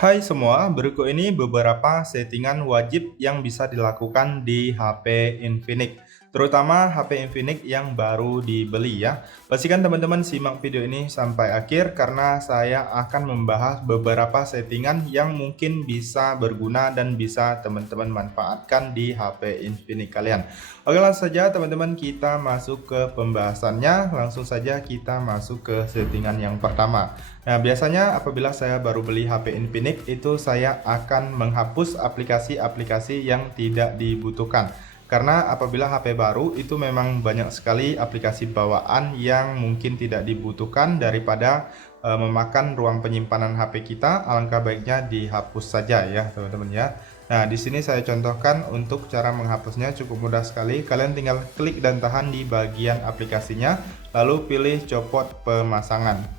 Hai semua, berikut ini beberapa settingan wajib yang bisa dilakukan di HP Infinix, terutama HP Infinix yang baru dibeli ya. Pastikan teman-teman simak video ini sampai akhir karena saya akan membahas beberapa settingan yang mungkin bisa berguna dan bisa teman-teman manfaatkan di HP Infinix kalian. Oke, langsung saja teman-teman kita masuk ke pembahasannya, langsung saja kita masuk ke settingan yang pertama. Nah, biasanya apabila saya baru beli HP Infinix itu saya akan menghapus aplikasi-aplikasi yang tidak dibutuhkan. Karena apabila HP baru itu memang banyak sekali aplikasi bawaan yang mungkin tidak dibutuhkan daripada memakan ruang penyimpanan HP kita, alangkah baiknya dihapus saja ya, teman-teman ya. Nah, di sini saya contohkan untuk cara menghapusnya cukup mudah sekali. Kalian tinggal klik dan tahan di bagian aplikasinya, lalu pilih copot pemasangan.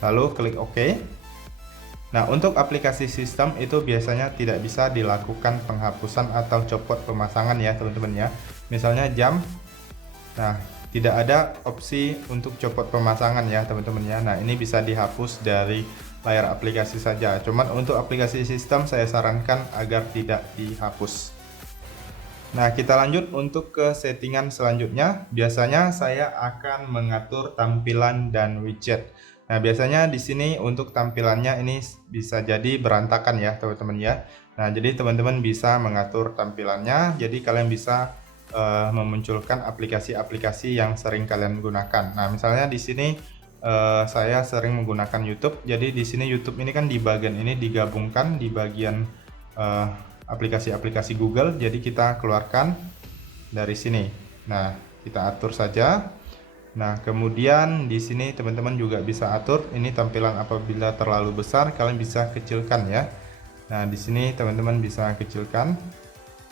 Lalu klik OK. Nah, untuk aplikasi sistem itu biasanya tidak bisa dilakukan penghapusan atau copot pemasangan ya teman-teman ya. Misalnya jam. Nah, tidak ada opsi untuk copot pemasangan ya teman-teman ya. Nah, ini bisa dihapus dari layar aplikasi saja. Cuman untuk aplikasi sistem saya sarankan agar tidak dihapus. Nah, kita lanjut untuk ke settingan selanjutnya. Biasanya saya akan mengatur tampilan dan widget. Nah, biasanya di sini untuk tampilannya ini bisa jadi berantakan ya, teman-teman ya. Nah, jadi teman-teman bisa mengatur tampilannya. Jadi kalian bisa memunculkan aplikasi-aplikasi yang sering kalian gunakan. Nah, misalnya di sini saya sering menggunakan YouTube. Jadi di sini YouTube ini kan di bagian ini digabungkan di bagian aplikasi-aplikasi Google. Jadi kita keluarkan dari sini. Nah, kita atur saja. Nah, kemudian di sini teman-teman juga bisa atur ini tampilan apabila terlalu besar, kalian bisa kecilkan ya. Nah, di sini teman-teman bisa kecilkan.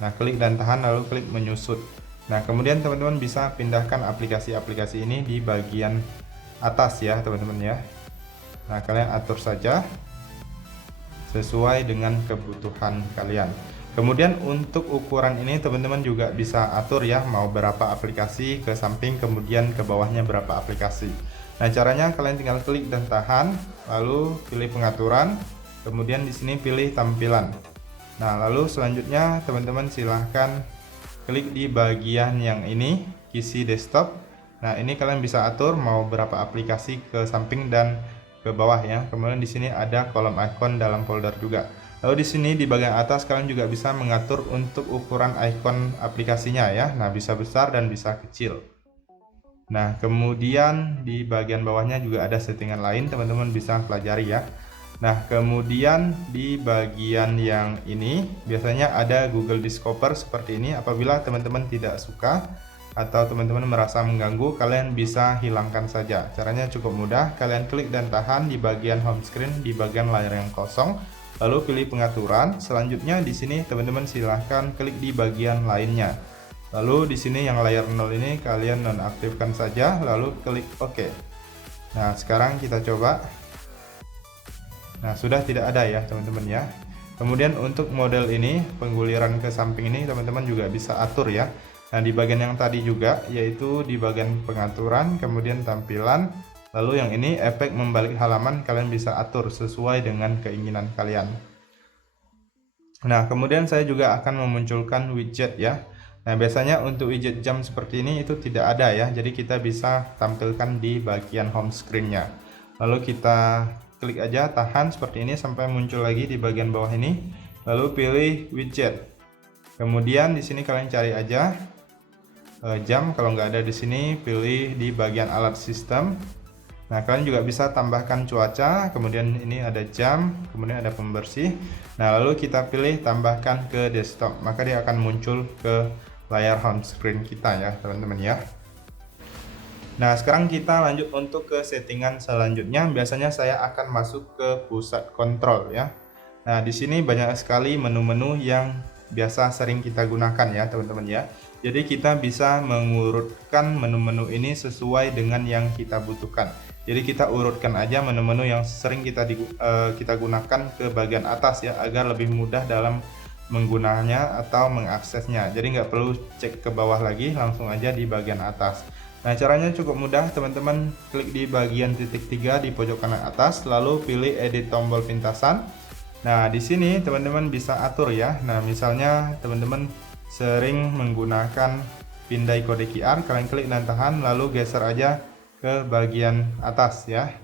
Nah, klik dan tahan lalu klik menyusut. Nah, kemudian teman-teman bisa pindahkan aplikasi-aplikasi ini di bagian atas ya, teman-teman ya. Nah, kalian atur saja sesuai dengan kebutuhan kalian. Kemudian untuk ukuran ini teman-teman juga bisa atur ya, mau berapa aplikasi ke samping, kemudian ke bawahnya berapa aplikasi. Nah, caranya kalian tinggal klik dan tahan, lalu pilih pengaturan, kemudian di sini pilih tampilan. Nah, lalu selanjutnya teman-teman silahkan klik di bagian yang ini, isi desktop. Nah, ini kalian bisa atur mau berapa aplikasi ke samping dan ke bawah ya. Kemudian di sini ada kolom icon dalam folder juga. Lalu di sini di bagian atas kalian juga bisa mengatur untuk ukuran icon aplikasinya ya. Nah, bisa besar dan bisa kecil. Nah, kemudian di bagian bawahnya juga ada settingan lain, teman-teman bisa pelajari ya. Nah, kemudian di bagian yang ini biasanya ada Google Discover seperti ini. Apabila teman-teman tidak suka atau teman-teman merasa mengganggu, kalian bisa hilangkan saja. Caranya cukup mudah, kalian klik dan tahan di bagian home screen di bagian layar yang kosong. Lalu pilih pengaturan. Selanjutnya di sini teman-teman silahkan klik di bagian lainnya. Lalu di sini yang layar 0 ini kalian nonaktifkan saja, lalu klik OK. Nah, sekarang kita coba. Nah, sudah tidak ada ya teman-teman ya. Kemudian untuk model ini, pengguliran ke samping ini teman-teman juga bisa atur ya. Nah, di bagian yang tadi juga, yaitu di bagian pengaturan, kemudian tampilan. Lalu yang ini efek membalik halaman, kalian bisa atur sesuai dengan keinginan kalian. Nah, kemudian saya juga akan memunculkan widget ya. Nah, biasanya untuk widget jam seperti ini itu tidak ada ya. Jadi kita bisa tampilkan di bagian home screen-nya. Lalu kita klik aja, tahan seperti ini sampai muncul lagi di bagian bawah ini. Lalu pilih widget. Kemudian di sini kalian cari aja jam. Kalau nggak ada di sini, pilih di bagian alat sistem. Nah, kalian juga bisa tambahkan cuaca, kemudian ini ada jam, kemudian ada pembersih. Nah, lalu kita pilih tambahkan ke desktop, maka dia akan muncul ke layar home screen kita ya, teman-teman ya. Nah, sekarang kita lanjut untuk ke settingan selanjutnya. Biasanya saya akan masuk ke pusat kontrol ya. Nah, di sini banyak sekali menu-menu yang biasa sering kita gunakan ya, teman-teman ya. Jadi kita bisa mengurutkan menu-menu ini sesuai dengan yang kita butuhkan. Jadi kita urutkan aja menu-menu yang sering kita gunakan ke bagian atas ya, agar lebih mudah dalam menggunanya atau mengaksesnya. Jadi nggak perlu cek ke bawah lagi, langsung aja di bagian atas. Nah, caranya cukup mudah, teman-teman. Klik di bagian titik 3 di pojok kanan atas, lalu pilih edit tombol pintasan. Nah, di sini teman-teman bisa atur ya. Nah, misalnya teman-teman sering menggunakan pindai kode QR, kalian klik dan tahan, lalu geser aja ke bagian atas ya.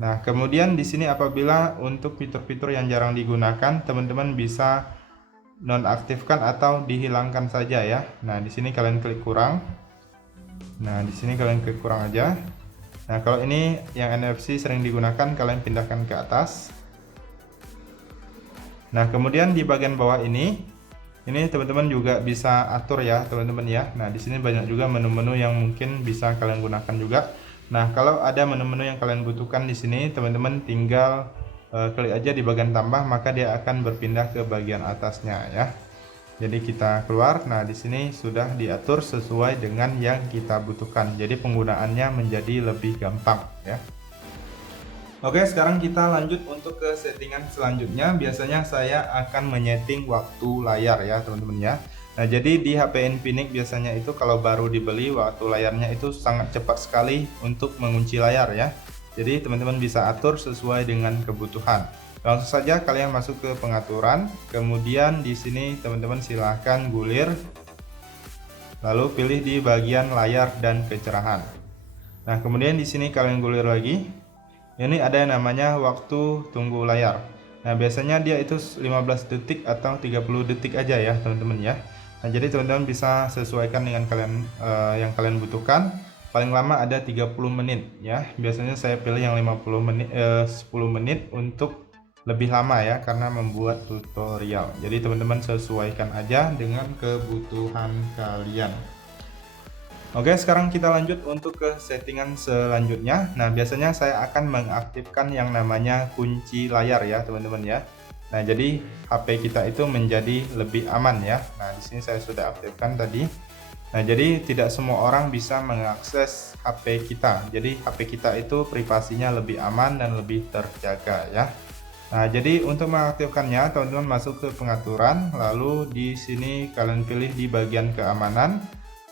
Nah, kemudian di sini apabila untuk fitur-fitur yang jarang digunakan, teman-teman bisa nonaktifkan atau dihilangkan saja ya. Nah, di sini kalian klik kurang. Nah, di sini kalian klik kurang aja. Nah, kalau ini yang NFC sering digunakan, kalian pindahkan ke atas. Nah, kemudian di bagian bawah ini teman-teman juga bisa atur ya, teman-teman ya. Nah, di sini banyak juga menu-menu yang mungkin bisa kalian gunakan juga. Nah, kalau ada menu-menu yang kalian butuhkan di sini, teman-teman tinggal klik aja di bagian tambah, maka dia akan berpindah ke bagian atasnya ya. Jadi kita keluar. Nah, di sini sudah diatur sesuai dengan yang kita butuhkan. Jadi penggunaannya menjadi lebih gampang ya. Oke, sekarang kita lanjut untuk ke settingan selanjutnya. Biasanya saya akan menyeting waktu layar ya, teman-teman ya. Nah, jadi di HP Infinix biasanya itu kalau baru dibeli, waktu layarnya itu sangat cepat sekali untuk mengunci layar ya. Jadi teman-teman bisa atur sesuai dengan kebutuhan. Langsung saja kalian masuk ke pengaturan, kemudian di sini teman-teman silahkan gulir, lalu pilih di bagian layar dan kecerahan. Nah, kemudian di sini kalian gulir lagi. Ini ada yang namanya waktu tunggu layar. Nah, biasanya dia itu 15 detik atau 30 detik aja ya, teman-teman ya. Nah, jadi teman-teman bisa sesuaikan dengan kalian yang kalian butuhkan. Paling lama ada 30 menit ya. Biasanya saya pilih yang 50 menit 10 menit untuk lebih lama ya, karena membuat tutorial. Jadi teman-teman sesuaikan aja dengan kebutuhan kalian. Oke, sekarang kita lanjut untuk ke settingan selanjutnya. Nah, biasanya saya akan mengaktifkan yang namanya kunci layar ya, teman-teman ya. Nah, jadi HP kita itu menjadi lebih aman ya. Nah, di sini saya sudah aktifkan tadi. Nah, jadi tidak semua orang bisa mengakses HP kita. Jadi HP kita itu privasinya lebih aman dan lebih terjaga ya. Nah, jadi untuk mengaktifkannya, teman-teman masuk ke pengaturan, lalu di sini kalian pilih di bagian keamanan.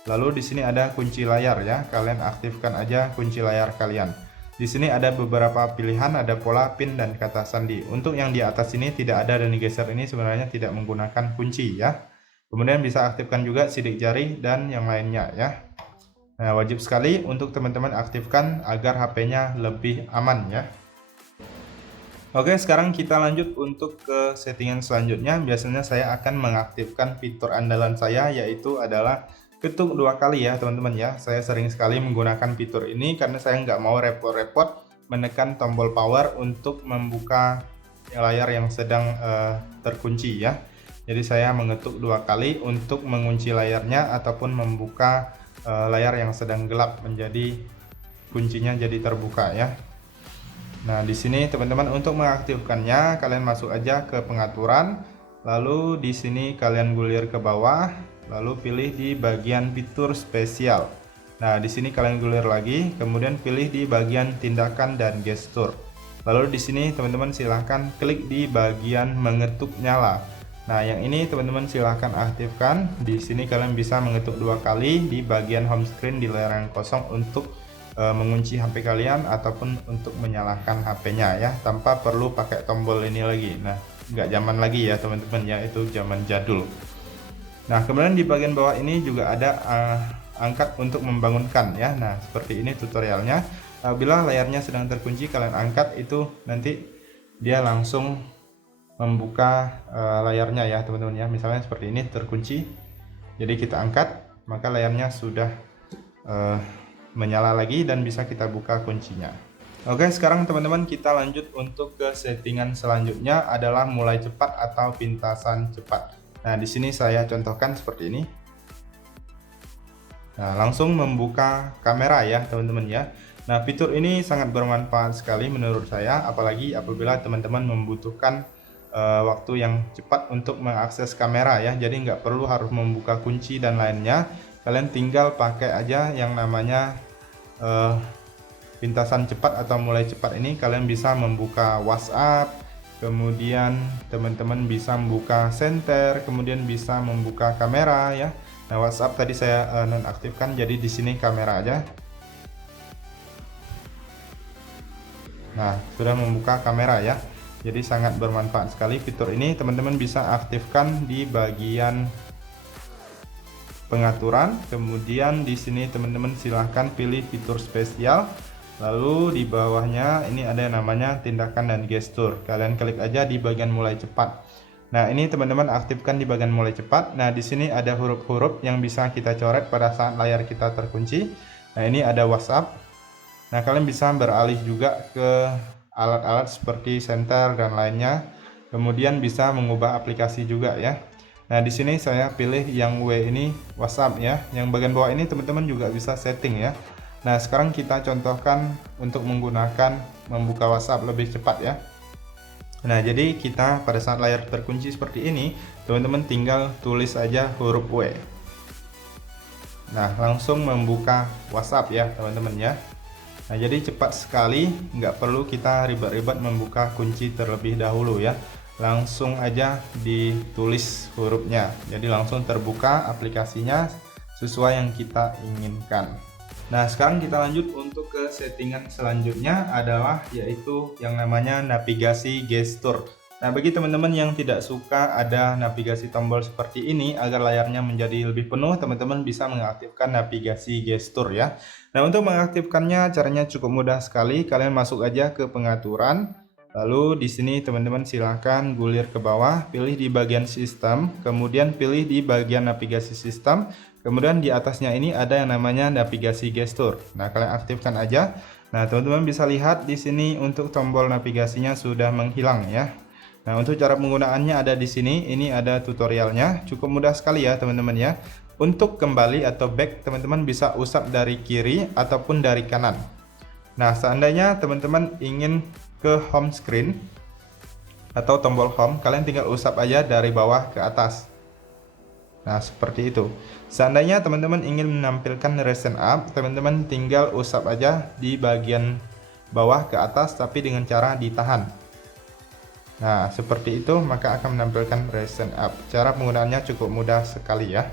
Lalu di sini ada kunci layar ya, kalian aktifkan aja kunci layar kalian. Di sini ada beberapa pilihan, ada pola, pin, dan kata sandi. Untuk yang di atas ini tidak ada dan digeser ini sebenarnya tidak menggunakan kunci ya. Kemudian bisa aktifkan juga sidik jari dan yang lainnya ya. Nah, wajib sekali untuk teman-teman aktifkan agar HP-nya lebih aman ya. Oke, sekarang kita lanjut untuk ke settingan selanjutnya. Biasanya saya akan mengaktifkan fitur andalan saya, yaitu adalah ketuk 2 kali ya, teman-teman ya. Saya sering sekali menggunakan fitur ini karena saya nggak mau repot-repot menekan tombol power untuk membuka layar yang sedang terkunci ya. Jadi saya mengetuk 2 kali untuk mengunci layarnya ataupun membuka layar yang sedang gelap menjadi kuncinya jadi terbuka ya. Nah, di sini teman-teman untuk mengaktifkannya kalian masuk aja ke pengaturan, lalu di sini kalian gulir ke bawah, lalu pilih di bagian fitur spesial. Nah, di sini kalian gulir lagi, kemudian pilih di bagian tindakan dan gestur. Lalu di sini teman-teman silahkan klik di bagian mengetuk nyala. Nah, yang ini teman-teman silahkan aktifkan. Di sini kalian bisa mengetuk 2 kali di bagian home screen di layar yang kosong untuk mengunci HP kalian ataupun untuk menyalakan HP-nya ya, tanpa perlu pakai tombol ini lagi. Nah, nggak zaman lagi ya teman-teman ya, itu zaman jadul. Nah, kemudian di bagian bawah ini juga ada angkat untuk membangunkan ya. Nah, seperti ini tutorialnya. Bila layarnya sedang terkunci, kalian angkat, itu nanti dia langsung membuka layarnya ya teman-teman ya. Misalnya seperti ini terkunci, jadi kita angkat, maka layarnya sudah menyala lagi dan bisa kita buka kuncinya. Oke, sekarang teman-teman kita lanjut untuk ke settingan selanjutnya adalah mulai cepat atau pintasan cepat. Nah, di sini saya contohkan seperti ini. Nah, langsung membuka kamera ya teman-teman ya. Nah, fitur ini sangat bermanfaat sekali menurut saya, apalagi apabila teman-teman membutuhkan waktu yang cepat untuk mengakses kamera ya. Jadi nggak perlu harus membuka kunci dan lainnya. Kalian tinggal pakai aja yang namanya pintasan cepat atau mulai cepat ini. Kalian bisa membuka WhatsApp, kemudian teman-teman bisa membuka senter, kemudian bisa membuka kamera ya. Nah, WhatsApp tadi saya nonaktifkan, jadi di sini kamera aja. Nah, sudah membuka kamera ya. Jadi sangat bermanfaat sekali fitur ini. Teman-teman bisa aktifkan di bagian pengaturan. Kemudian di sini teman-teman silahkan pilih fitur spesial. Lalu di bawahnya ini ada yang namanya tindakan dan gestur. Kalian klik aja di bagian mulai cepat. Nah, ini teman-teman aktifkan di bagian mulai cepat. Nah, di sini ada huruf-huruf yang bisa kita coret pada saat layar kita terkunci. Nah, ini ada WhatsApp. Nah, kalian bisa beralih juga ke alat-alat seperti senter dan lainnya. Kemudian bisa mengubah aplikasi juga ya. Nah, di sini saya pilih yang W ini WhatsApp ya. Yang bagian bawah ini teman-teman juga bisa setting ya. Nah, sekarang kita contohkan untuk menggunakan membuka WhatsApp lebih cepat ya. Nah, jadi kita pada saat layar terkunci seperti ini, teman-teman tinggal tulis aja huruf W. Nah, langsung membuka WhatsApp ya teman-teman ya. Nah, jadi cepat sekali, nggak perlu kita ribet-ribet membuka kunci terlebih dahulu ya. Langsung aja ditulis hurufnya. Jadi langsung terbuka aplikasinya sesuai yang kita inginkan. Nah, sekarang kita lanjut untuk ke settingan selanjutnya adalah yaitu yang namanya navigasi gestur. Nah, bagi teman-teman yang tidak suka ada navigasi tombol seperti ini agar layarnya menjadi lebih penuh, teman-teman bisa mengaktifkan navigasi gestur ya. Nah, untuk mengaktifkannya caranya cukup mudah sekali. Kalian masuk aja ke pengaturan. Lalu di sini teman-teman silahkan gulir ke bawah, pilih di bagian sistem, kemudian pilih di bagian navigasi sistem, kemudian di atasnya ini ada yang namanya navigasi gestur. Nah, kalian aktifkan aja. Nah, teman-teman bisa lihat di sini untuk tombol navigasinya sudah menghilang ya. Nah, untuk cara penggunaannya ada di sini. Ini ada tutorialnya. Cukup mudah sekali ya, teman-teman ya. Untuk kembali atau back, teman-teman bisa usap dari kiri ataupun dari kanan. Nah, seandainya teman-teman ingin ke home screen atau tombol home, kalian tinggal usap aja dari bawah ke atas. Nah, seperti itu. Seandainya teman-teman ingin menampilkan recent up, teman-teman tinggal usap aja di bagian bawah ke atas tapi dengan cara ditahan. Nah, seperti itu maka akan menampilkan recent up. Cara penggunaannya cukup mudah sekali ya.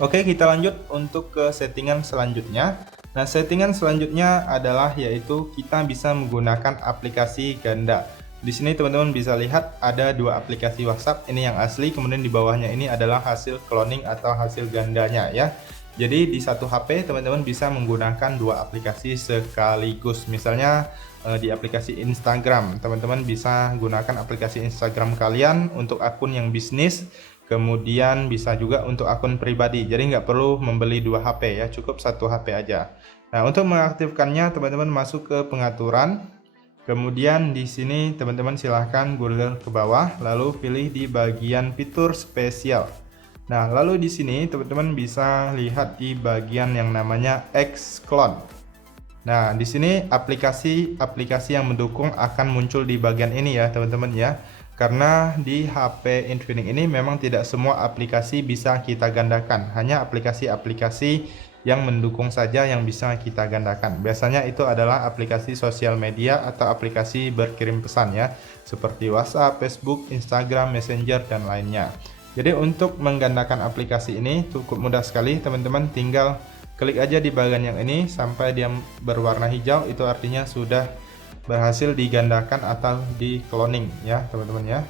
Oke, kita lanjut untuk ke settingan selanjutnya. Nah, settingan selanjutnya adalah yaitu kita bisa menggunakan aplikasi ganda. Di sini teman-teman bisa lihat ada dua aplikasi WhatsApp, ini yang asli, kemudian di bawahnya ini adalah hasil cloning atau hasil gandanya ya. Jadi di satu HP teman-teman bisa menggunakan dua aplikasi sekaligus. Misalnya di aplikasi Instagram, teman-teman bisa gunakan aplikasi Instagram kalian untuk akun yang bisnis, kemudian bisa juga untuk akun pribadi. Jadi nggak perlu membeli dua HP ya, cukup satu HP aja. Nah, untuk mengaktifkannya teman-teman masuk ke pengaturan. Kemudian di sini teman-teman silahkan gulir ke bawah, lalu pilih di bagian fitur spesial. Nah, lalu di sini teman-teman bisa lihat di bagian yang namanya Xclone. Nah, di sini aplikasi yang mendukung akan muncul di bagian ini ya, teman-teman ya. Karena di HP Infinix ini memang tidak semua aplikasi bisa kita gandakan, hanya aplikasi-aplikasi yang mendukung saja yang bisa kita gandakan. Biasanya itu adalah aplikasi sosial media atau aplikasi berkirim pesan ya, seperti WhatsApp, Facebook, Instagram, Messenger dan lainnya. Jadi untuk menggandakan aplikasi ini cukup mudah sekali, teman-teman tinggal klik aja di bagian yang ini sampai dia berwarna hijau, itu artinya sudah berhasil digandakan atau di cloning ya teman-teman ya.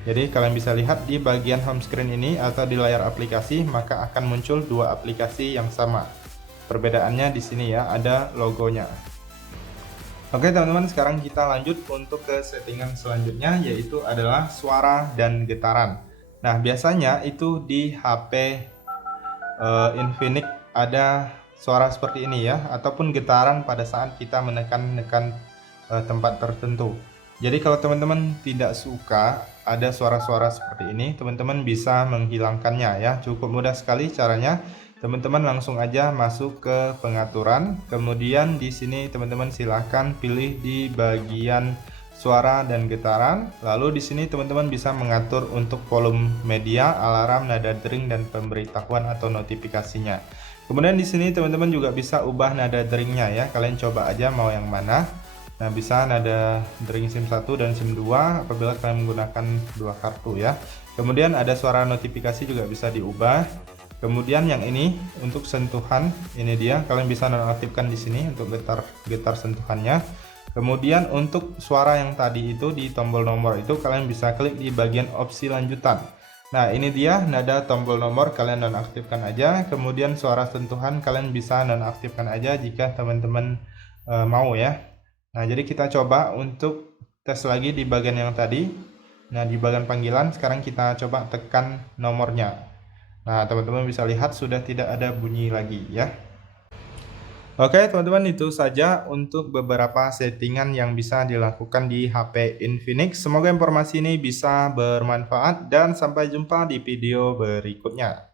Jadi kalian bisa lihat di bagian home screen ini atau di layar aplikasi, maka akan muncul dua aplikasi yang sama. Perbedaannya di sini ya, ada logonya. Oke teman-teman, sekarang kita lanjut untuk ke settingan selanjutnya, yaitu adalah suara dan getaran. Nah, biasanya itu di HP Infinix ada suara seperti ini ya, ataupun getaran pada saat kita menekan tempat tertentu. Jadi kalau teman-teman tidak suka ada suara-suara seperti ini, teman-teman bisa menghilangkannya ya. Cukup mudah sekali caranya. Teman-teman langsung aja masuk ke pengaturan. Kemudian di sini teman-teman silahkan pilih di bagian suara dan getaran. Lalu di sini teman-teman bisa mengatur untuk volume media, alarm, nada dering dan pemberitahuan atau notifikasinya. Kemudian di sini teman-teman juga bisa ubah nada deringnya ya. Kalian coba aja mau yang mana. Nah, bisa nada dering SIM 1 dan SIM 2 apabila kalian menggunakan dua kartu ya. Kemudian ada suara notifikasi juga bisa diubah. Kemudian yang ini untuk sentuhan, ini dia, kalian bisa nonaktifkan di sini untuk getar sentuhannya. Kemudian untuk suara yang tadi itu di tombol nomor itu kalian bisa klik di bagian opsi lanjutan. Nah, ini dia nada tombol nomor, kalian nonaktifkan aja. Kemudian suara sentuhan kalian bisa nonaktifkan aja jika teman-teman mau ya. Nah, jadi kita coba untuk tes lagi di bagian yang tadi. Nah, di bagian panggilan sekarang kita coba tekan nomornya. Nah, teman-teman bisa lihat sudah tidak ada bunyi lagi ya. Oke, teman-teman, itu saja untuk beberapa settingan yang bisa dilakukan di HP Infinix. Semoga informasi ini bisa bermanfaat dan sampai jumpa di video berikutnya.